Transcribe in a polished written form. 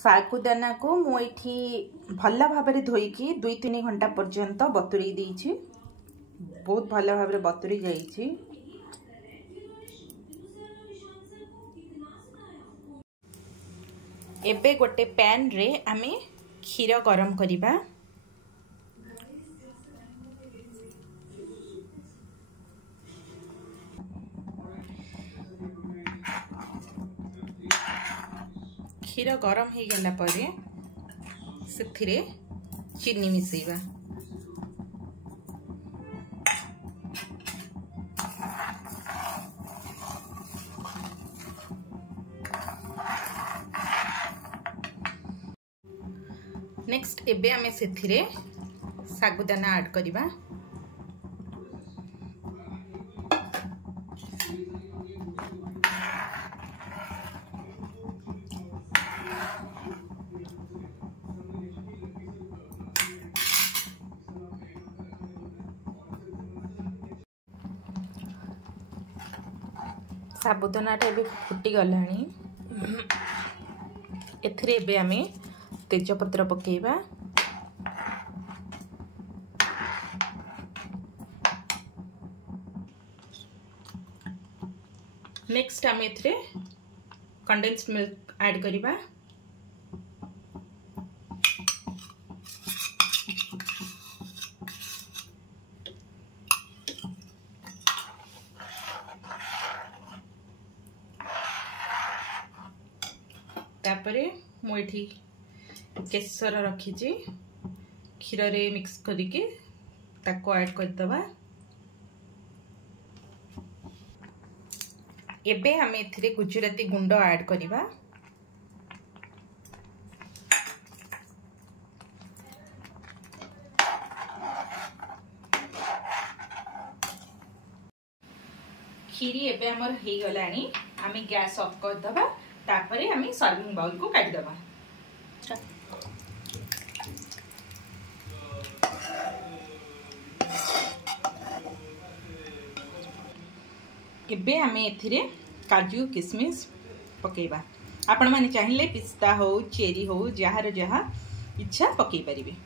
सागुदाना को मुझे भल भाव धोईकी 2-3 घंटा पर्यंत बतुरी देइछि। बहुत भल भाव बतुरी जाइछि। एबे गोटे पैन रे आमे क्षीर गरम करिबा। क्षीर गरम हो गला परे सेथिरे चीनी मिसैबा। नेक्स्ट एबे आमे सेथिरे सागुदाना ऐड करिबा। साबुदानाटा भी फुटी गलानी। एथिरे एबे आमे तेजपत्र पकेइबा। नेक्स्ट आमे एथिरे कंडेंस्ड मिल्क ऐड करिबा। तापरे मुठी केसर रखी क्षीर रे मिक्स करके ताको ऐड कर दबा। एबे हमें एथिरे गुजराती गुंड ऐड करिबा। खीरी एबे हमर हे गलानी। आमी गैस ऑफ कर दबा। तापरे आमी सर्विंग बाउल को काट दबा। एबे आमे एथिरे काजू किशमिश पकेइबा। आपण माने चाहिए पिस्ता हो चेरी हो जहार जहा इच्छा पकई परिबे।